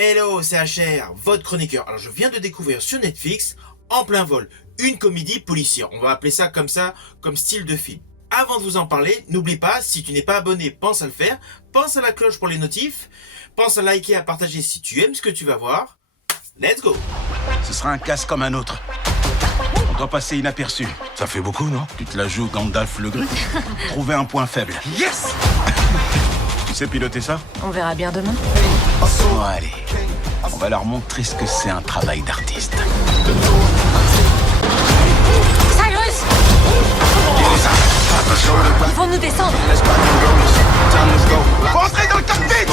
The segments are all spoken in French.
Hello, c'est HR, votre chroniqueur. Alors je viens de découvrir sur Netflix, en plein vol, une comédie policière. On va appeler ça, comme style de film. Avant de vous en parler, n'oublie pas, si tu n'es pas abonné, pense à le faire. Pense à la cloche pour les notifs. Pense à liker, à partager si tu aimes ce que tu vas voir. Let's go! Ce sera un casse comme un autre. On doit passer inaperçu. Ça fait beaucoup, non? Tu te la joues Gandalf le Grec. Trouver un point faible. Yes! Tu sais piloter ça? On verra bien demain. Bon, allez. On va leur montrer ce que c'est un travail d'artiste. Cyrus! Ils vont nous descendre. Rentrez dans le cockpit!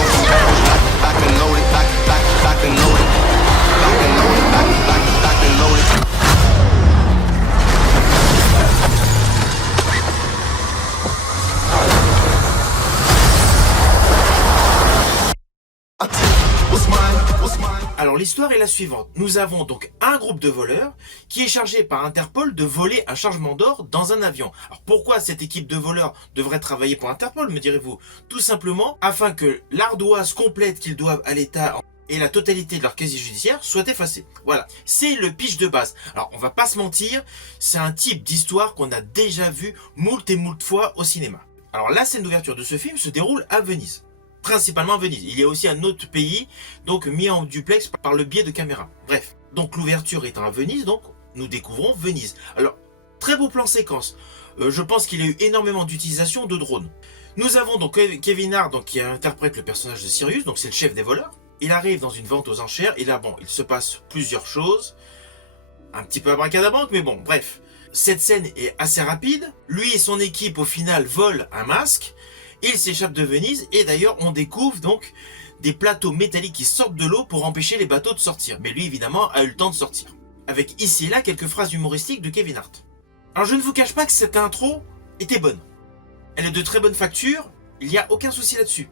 Alors l'histoire est la suivante. Nous avons donc un groupe de voleurs qui est chargé par Interpol de voler un chargement d'or dans un avion. Alors pourquoi cette équipe de voleurs devrait travailler pour Interpol, me direz-vous? Tout simplement afin que l'ardoise complète qu'ils doivent à l'État et la totalité de leur casier judiciaire soit effacée. Voilà, c'est le pitch de base. Alors on va pas se mentir, c'est un type d'histoire qu'on a déjà vu moult et moult fois au cinéma. Alors la scène d'ouverture de ce film se déroule à Venise. Principalement Venise. Il y a aussi un autre pays, donc mis en duplex par le biais de caméras. Bref, donc l'ouverture étant à Venise, donc nous découvrons Venise. Alors, très beau plan séquence. Je pense qu'il y a eu énormément d'utilisation de drones. Nous avons donc Kevin Hart, donc, qui interprète le personnage de Sirius, donc c'est le chef des voleurs. Il arrive dans une vente aux enchères, et là, bon, il se passe plusieurs choses. Un petit peu abracadabanque, mais bon, bref. Cette scène est assez rapide. Lui et son équipe, au final, volent un masque. Il s'échappe de Venise et d'ailleurs on découvre donc des plateaux métalliques qui sortent de l'eau pour empêcher les bateaux de sortir. Mais lui évidemment a eu le temps de sortir. Avec ici et là quelques phrases humoristiques de Kevin Hart. Alors je ne vous cache pas que cette intro était bonne. Elle est de très bonne facture, il n'y a aucun souci là-dessus.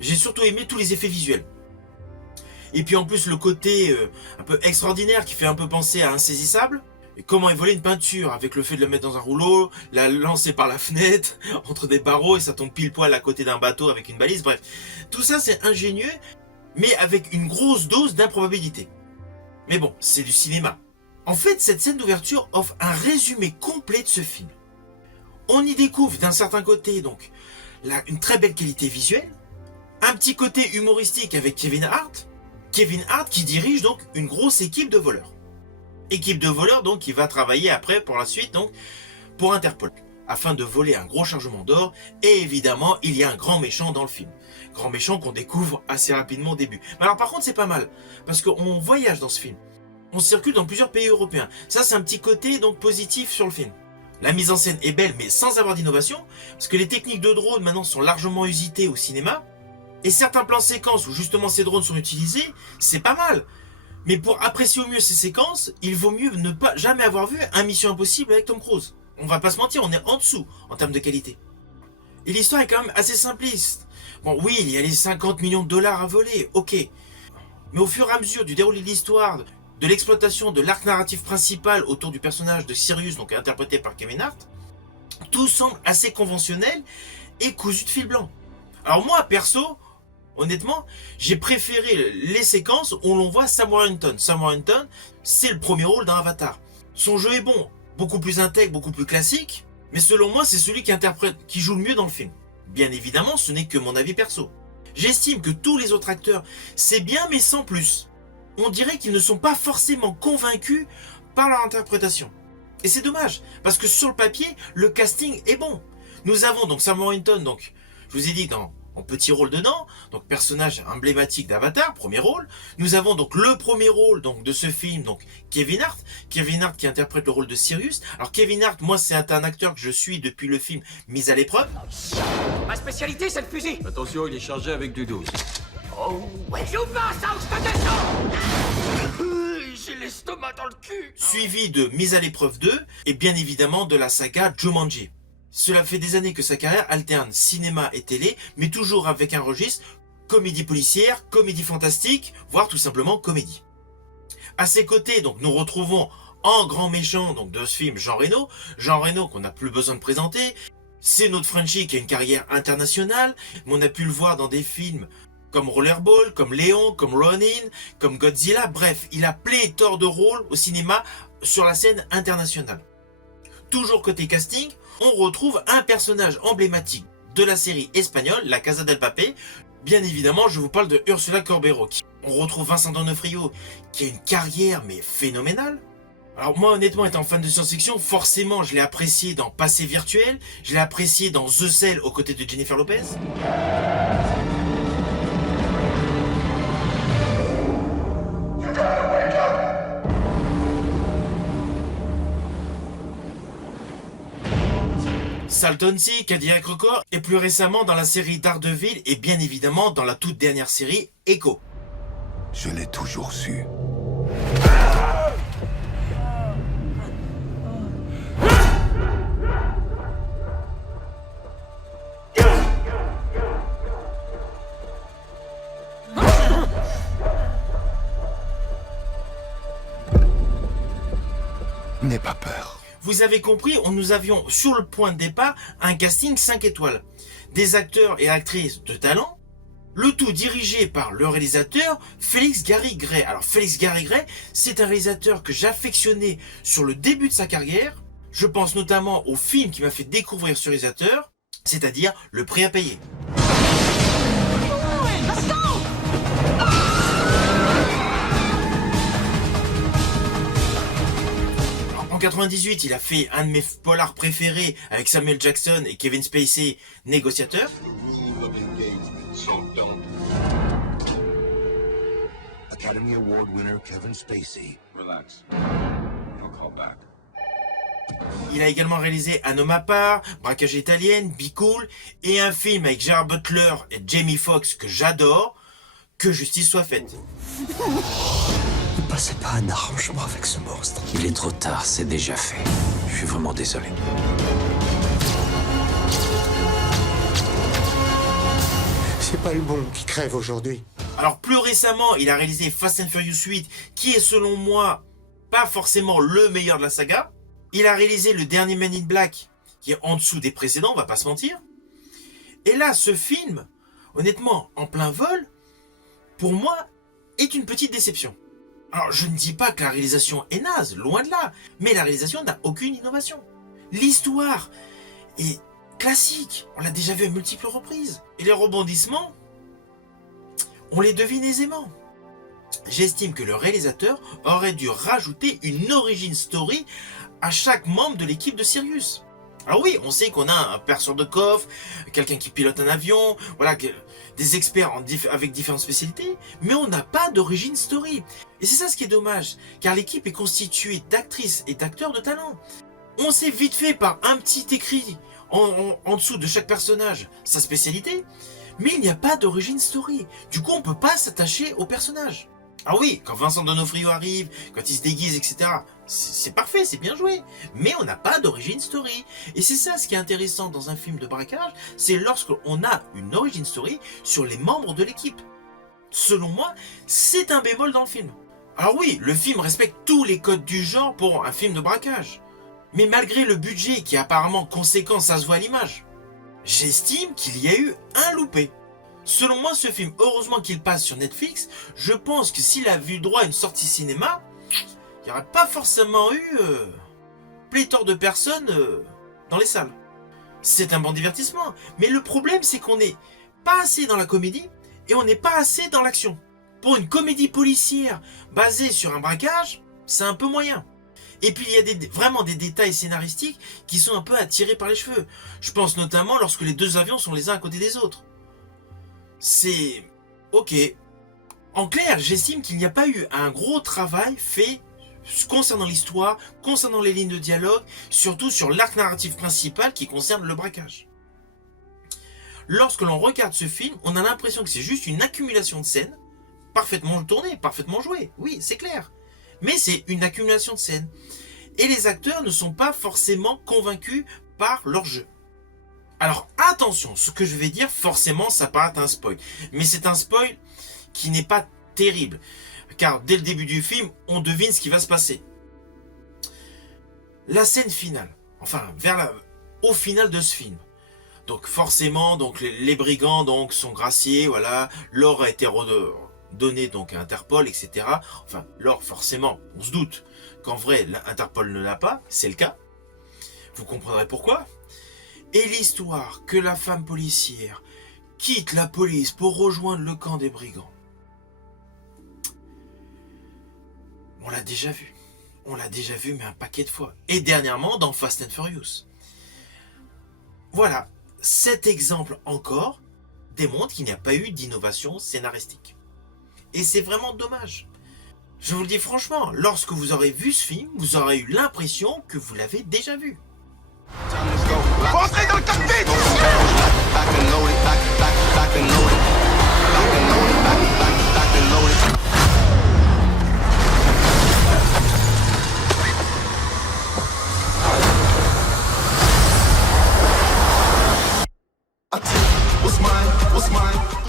J'ai surtout aimé tous les effets visuels. Et puis en plus le côté un peu extraordinaire qui fait un peu penser à Insaisissable. Et comment évoler une peinture avec le fait de la mettre dans un rouleau, la lancer par la fenêtre, entre des barreaux et ça tombe pile poil à côté d'un bateau avec une balise, bref. Tout ça c'est ingénieux, mais avec une grosse dose d'improbabilité. Mais bon, c'est du cinéma. En fait, cette scène d'ouverture offre un résumé complet de ce film. On y découvre d'un certain côté donc une très belle qualité visuelle, un petit côté humoristique avec Kevin Hart qui dirige donc une grosse équipe de voleurs. Équipe de voleurs donc qui va travailler après pour la suite donc pour Interpol afin de voler un gros chargement d'or et évidemment il y a un grand méchant dans le film. Grand méchant qu'on découvre assez rapidement au début. Mais alors par contre c'est pas mal parce qu'on voyage dans ce film. On circule dans plusieurs pays européens. Ça c'est un petit côté donc positif sur le film. La mise en scène est belle mais sans avoir d'innovation parce que les techniques de drone maintenant sont largement usitées au cinéma et certains plans séquences où justement ces drones sont utilisés, c'est pas mal. Mais pour apprécier au mieux ces séquences, il vaut mieux ne pas jamais avoir vu un Mission Impossible avec Tom Cruise. On va pas se mentir, on est en dessous en termes de qualité. Et l'histoire est quand même assez simpliste. Bon oui, il y a les 50 millions de dollars à voler, ok. Mais au fur et à mesure du déroulé de l'histoire, de l'exploitation de l'arc narratif principal autour du personnage de Sirius, donc interprété par Kevin Hart, tout semble assez conventionnel et cousu de fil blanc. Alors moi, perso, honnêtement, j'ai préféré les séquences où l'on voit Sam Worthington. Sam Worthington, c'est le premier rôle dans Avatar. Son jeu est bon, beaucoup plus intègre, beaucoup plus classique, mais selon moi, c'est celui qui joue le mieux dans le film. Bien évidemment, ce n'est que mon avis perso. J'estime que tous les autres acteurs, c'est bien, mais sans plus. On dirait qu'ils ne sont pas forcément convaincus par leur interprétation. Et c'est dommage, parce que sur le papier, le casting est bon. Nous avons donc Sam Worthington, donc, je vous ai dit en petit rôle dedans, donc personnage emblématique d'Avatar, premier rôle. Nous avons donc le premier rôle donc de ce film, donc Kevin Hart qui interprète le rôle de Sirius. Alors Kevin Hart, moi c'est un acteur que je suis depuis le film Mise à l'épreuve. Ma spécialité, c'est le fusil. Attention, il est chargé avec du 12. Oh, ouais, je passe, ça, je te descends. J'ai l'estomac dans le cul. Suivi de Mise à l'épreuve 2 et bien évidemment de la saga Jumanji. Cela fait des années que sa carrière alterne cinéma et télé, mais toujours avec un registre comédie policière, comédie fantastique, voire tout simplement comédie. À ses côtés, donc, nous retrouvons en grand méchant donc, de ce film Jean Reno. Jean Reno qu'on n'a plus besoin de présenter. C'est notre Frenchie qui a une carrière internationale, mais on a pu le voir dans des films comme Rollerball, comme Léon, comme Ronin, comme Godzilla, bref, il a pléthore de rôles au cinéma sur la scène internationale. Toujours côté casting, on retrouve un personnage emblématique de la série espagnole, La Casa del Papel. Bien évidemment, je vous parle de Ursula Corbero. On retrouve Vincent D'Onofrio, qui a une carrière mais phénoménale. Alors moi, honnêtement, étant fan de science-fiction, forcément, je l'ai apprécié dans Passé virtuel, je l'ai apprécié dans The Cell aux côtés de Jennifer Lopez. Salton Sea, Cadillac Record, et plus récemment dans la série Daredevil, et bien évidemment dans la toute dernière série Echo. Je l'ai toujours su. N'aie pas peur. Vous avez compris, nous avions sur le point de départ un casting 5 étoiles. Des acteurs et actrices de talent, le tout dirigé par le réalisateur Félix Gary Gray. Alors Félix Gary Gray, c'est un réalisateur que j'affectionnais sur le début de sa carrière. Je pense notamment au film qui m'a fait découvrir ce réalisateur, c'est-à-dire Le Prix à payer. En 98, il a fait un de mes polars préférés avec Samuel Jackson et Kevin Spacey, Négociateur. Academy Award winner Kevin Spacey. Relax. I'll call back. Il a également réalisé Un homme à part, Braquage italienne, Be Cool, et un film avec Gerard Butler et Jamie Foxx que j'adore, Que justice soit faite. Ne passez pas un arrangement avec ce monstre. Il est trop tard, c'est déjà fait. Je suis vraiment désolé. C'est pas le bon qui crève aujourd'hui. Alors plus récemment, il a réalisé Fast and Furious 8, qui est selon moi pas forcément le meilleur de la saga. Il a réalisé le dernier Men in Black, qui est en dessous des précédents, on va pas se mentir. Et là, ce film, honnêtement, en plein vol, pour moi, est une petite déception. Alors, je ne dis pas que la réalisation est naze, loin de là, mais la réalisation n'a aucune innovation. L'histoire est classique, on l'a déjà vu à multiples reprises. Et les rebondissements, on les devine aisément. J'estime que le réalisateur aurait dû rajouter une origin story à chaque membre de l'équipe de Sirius. Alors oui, on sait qu'on a un perceur de coffre, quelqu'un qui pilote un avion, voilà, des experts avec différentes spécialités, mais on n'a pas d'origin story. Et c'est ça ce qui est dommage, car l'équipe est constituée d'actrices et d'acteurs de talent. On sait vite fait par un petit écrit en dessous de chaque personnage sa spécialité, mais il n'y a pas d'origin story. Du coup, on peut pas s'attacher au personnage. Ah oui, quand Vincent D'Onofrio arrive, quand il se déguise, etc., c'est parfait, c'est bien joué. Mais on n'a pas d'origin story. Et c'est ça ce qui est intéressant dans un film de braquage, c'est lorsqu'on a une origin story sur les membres de l'équipe. Selon moi, c'est un bémol dans le film. Alors oui, le film respecte tous les codes du genre pour un film de braquage. Mais malgré le budget qui est apparemment conséquent, ça se voit à l'image, j'estime qu'il y a eu un loupé. Selon moi, ce film, heureusement qu'il passe sur Netflix, je pense que s'il a vu droit à une sortie cinéma, il n'y aurait pas forcément eu pléthore de personnes dans les salles. C'est un bon divertissement, mais le problème c'est qu'on n'est pas assez dans la comédie et on n'est pas assez dans l'action. Pour une comédie policière basée sur un braquage, c'est un peu moyen. Et puis il y a vraiment des détails scénaristiques qui sont un peu à tirer par les cheveux. Je pense notamment lorsque les deux avions sont les uns à côté des autres. C'est ok. En clair, j'estime qu'il n'y a pas eu un gros travail fait concernant l'histoire, concernant les lignes de dialogue, surtout sur l'arc narratif principal qui concerne le braquage. Lorsque l'on regarde ce film, on a l'impression que c'est juste une accumulation de scènes, parfaitement tournées, parfaitement jouées, oui, c'est clair. Mais c'est une accumulation de scènes. Et les acteurs ne sont pas forcément convaincus par leur jeu. Alors attention, ce que je vais dire, forcément ça paraît un spoil. Mais c'est un spoil qui n'est pas terrible. Car dès le début du film, on devine ce qui va se passer. La scène finale, enfin au final de ce film, Donc forcément, donc les brigands donc sont graciés, voilà, l'or a été donné donc à Interpol, etc. Enfin, l'or, forcément, on se doute qu'en vrai, Interpol ne l'a pas, c'est le cas. Vous comprendrez pourquoi. Et l'histoire que la femme policière quitte la police pour rejoindre le camp des brigands. On l'a déjà vu. On l'a déjà vu, mais un paquet de fois. Et dernièrement, dans Fast and Furious. Voilà, cet exemple encore démontre qu'il n'y a pas eu d'innovation scénaristique. Et c'est vraiment dommage. Je vous le dis franchement, lorsque vous aurez vu ce film, vous aurez eu l'impression que vous l'avez déjà vu. Entrez dans le cockpit!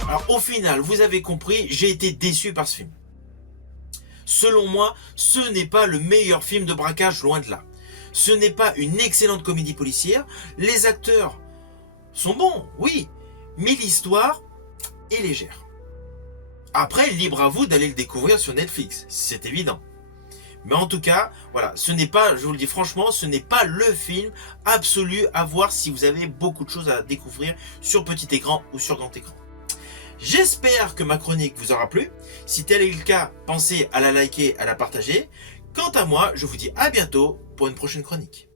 Alors au final, vous avez compris, j'ai été déçu par ce film. Selon moi, ce n'est pas le meilleur film de braquage, loin de là. Ce n'est pas une excellente comédie policière. Les acteurs sont bons, oui, mais l'histoire est légère. Après, libre à vous d'aller le découvrir sur Netflix, c'est évident. Mais en tout cas, voilà, ce n'est pas, je vous le dis franchement, ce n'est pas le film absolu à voir si vous avez beaucoup de choses à découvrir sur petit écran ou sur grand écran. J'espère que ma chronique vous aura plu. Si tel est le cas, pensez à la liker, à la partager. Quant à moi, je vous dis à bientôt pour une prochaine chronique.